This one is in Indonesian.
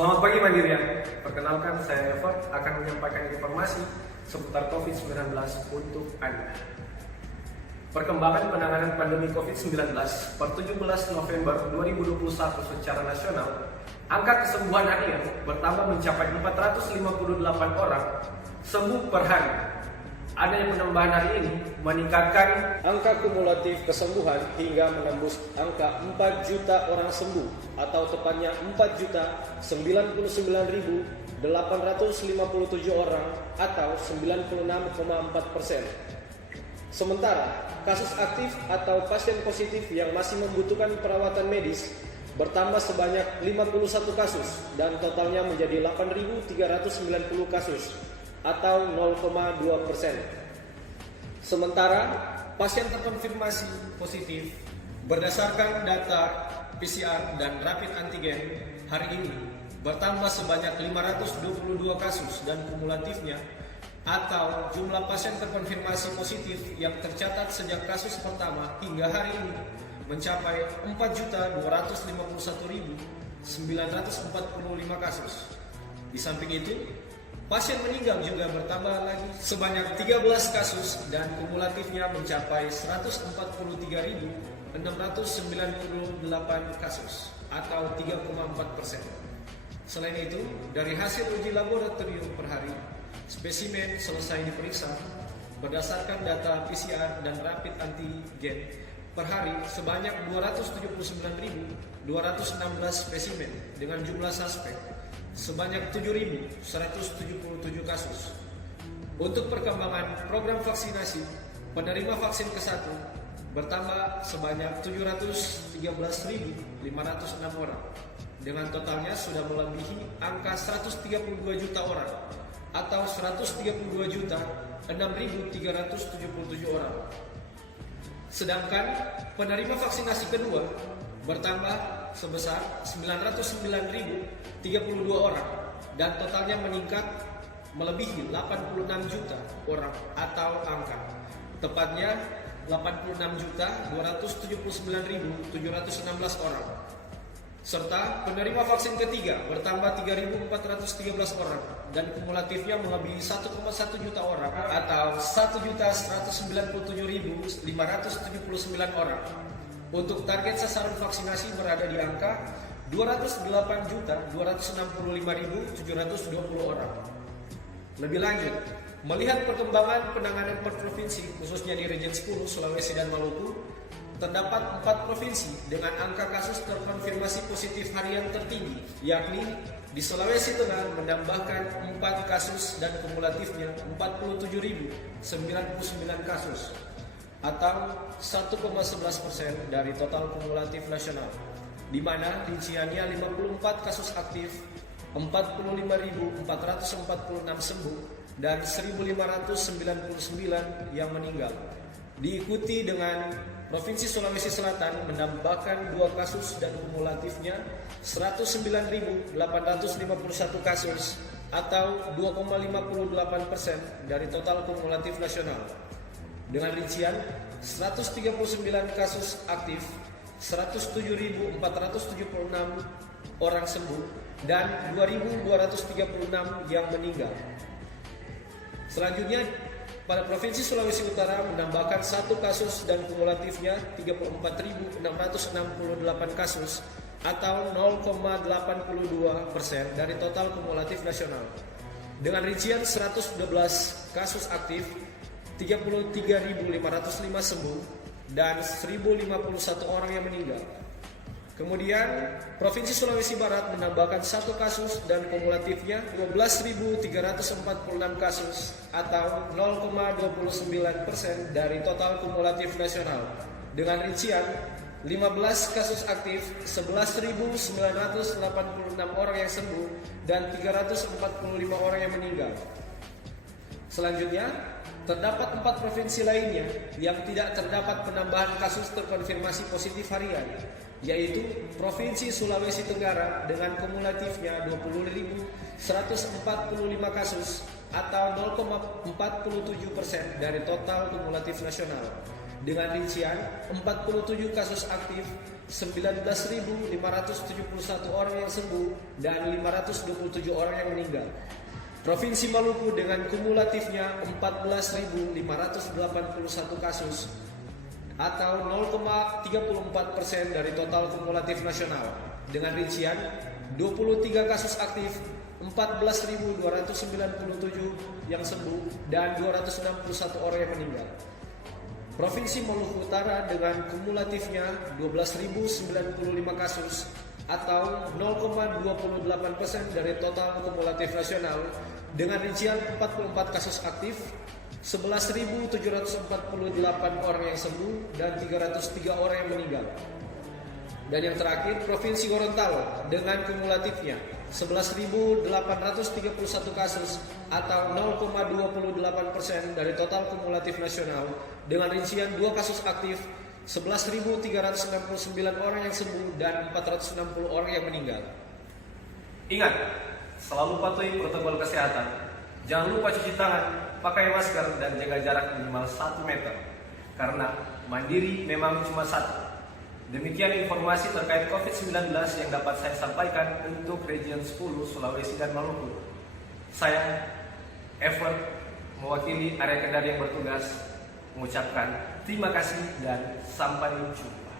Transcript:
Selamat pagi Mandirian. Perkenalkan, saya Eva akan menyampaikan informasi seputar COVID-19 untuk Anda. Perkembangan penanganan pandemi COVID-19 per 17 November 2021 secara nasional, angka kesembuhan harian bertambah mencapai 458 orang sembuh per hari. Adanya penambahan hari ini meningkatkan angka kumulatif kesembuhan hingga menembus angka 4 juta orang sembuh, atau tepatnya 4.099.857 orang atau 96,4%. Sementara kasus aktif atau pasien positif yang masih membutuhkan perawatan medis bertambah sebanyak 51 kasus dan totalnya menjadi 8.390 kasus atau 0,2%. Sementara pasien terkonfirmasi positif berdasarkan data PCR dan rapid antigen hari ini bertambah sebanyak 522 kasus dan kumulatifnya atau jumlah pasien terkonfirmasi positif yang tercatat sejak kasus pertama hingga hari ini mencapai 4.251.945 kasus. Di samping itu, pasien meninggal juga bertambah lagi sebanyak 13 kasus dan kumulatifnya mencapai 143.698 kasus atau 3,4%. Selain itu, dari hasil uji laboratorium per hari, spesimen selesai diperiksa berdasarkan data PCR dan rapid antigen per hari sebanyak 279.216 spesimen dengan jumlah suspek sebanyak 7.177 kasus. Untuk perkembangan program vaksinasi, penerima vaksin ke-1 bertambah sebanyak 713.506 orang. Dengan totalnya sudah melebihi angka 132 juta orang atau 132.006.377 orang. Sedangkan penerima vaksinasi kedua bertambah sebesar 909.032 orang dan totalnya meningkat melebihi 86 juta orang atau angka tepatnya 86.279.716 orang. Serta penerima vaksin ketiga bertambah 3.413 orang dan kumulatifnya melebihi 1,1 juta orang atau 1.197.579 orang. Untuk target sasaran vaksinasi berada di angka 208.265.720 orang. Lebih lanjut, melihat perkembangan penanganan per provinsi khususnya di Region 10 Sulawesi dan Maluku, terdapat 4 provinsi dengan angka kasus terkonfirmasi positif harian tertinggi, yakni di Sulawesi Tengah menambahkan 4 kasus dan kumulatifnya 47.099 kasus atau 1,11% dari total kumulatif nasional, di mana rinciannya 54 kasus aktif, 45.446 sembuh, dan 1.599 yang meninggal. Diikuti dengan Provinsi Sulawesi Selatan menambahkan 2 kasus dan kumulatifnya 109.851 kasus atau 2,58% dari total kumulatif nasional. Dengan rincian 139 kasus aktif, 107.476 orang sembuh, dan 2.236 yang meninggal. Selanjutnya, pada Provinsi Sulawesi Utara menambahkan 1 kasus dan kumulatifnya 34.668 kasus atau 0,82% dari total kumulatif nasional. Dengan rincian 112 kasus aktif, 33.505 sembuh, dan 1.051 orang yang meninggal. Kemudian, Provinsi Sulawesi Barat menambahkan 1 kasus dan kumulatifnya 12.346 kasus atau 0,29% dari total kumulatif nasional. Dengan rincian 15 kasus aktif, 11.986 orang yang sembuh, dan 345 orang yang meninggal. Selanjutnya, terdapat 4 provinsi lainnya yang tidak terdapat penambahan kasus terkonfirmasi positif harian, yaitu Provinsi Sulawesi Tenggara dengan kumulatifnya 20.145 kasus atau 0,47% dari total kumulatif nasional, dengan rincian 47 kasus aktif, 19.571 orang yang sembuh dan 527 orang yang meninggal. Provinsi Maluku dengan kumulatifnya 14.581 kasus atau 0,34% dari total kumulatif nasional. Dengan rincian 23 kasus aktif, 14.297 yang sembuh dan 261 orang yang meninggal. Provinsi Maluku Utara dengan kumulatifnya 12.095 kasus atau 0,28% dari total kumulatif nasional dengan rincian 44 kasus aktif, 11.748 orang yang sembuh dan 303 orang yang meninggal. Dan yang terakhir, Provinsi Gorontalo dengan kumulatifnya 11.831 kasus atau 0,28% dari total kumulatif nasional dengan rincian 2 kasus aktif, 11.369 orang yang sembuh dan 460 orang yang meninggal. Ingat, selalu patuhi protokol kesehatan. Jangan lupa cuci tangan, pakai masker dan jaga jarak minimal 1 meter. Karena mandiri memang cuma satu. Demikian informasi terkait COVID-19 yang dapat saya sampaikan untuk Region 10 Sulawesi dan Maluku. Saya, Ever, mewakili area Kendari yang bertugas, mengucapkan terima kasih dan sampai jumpa.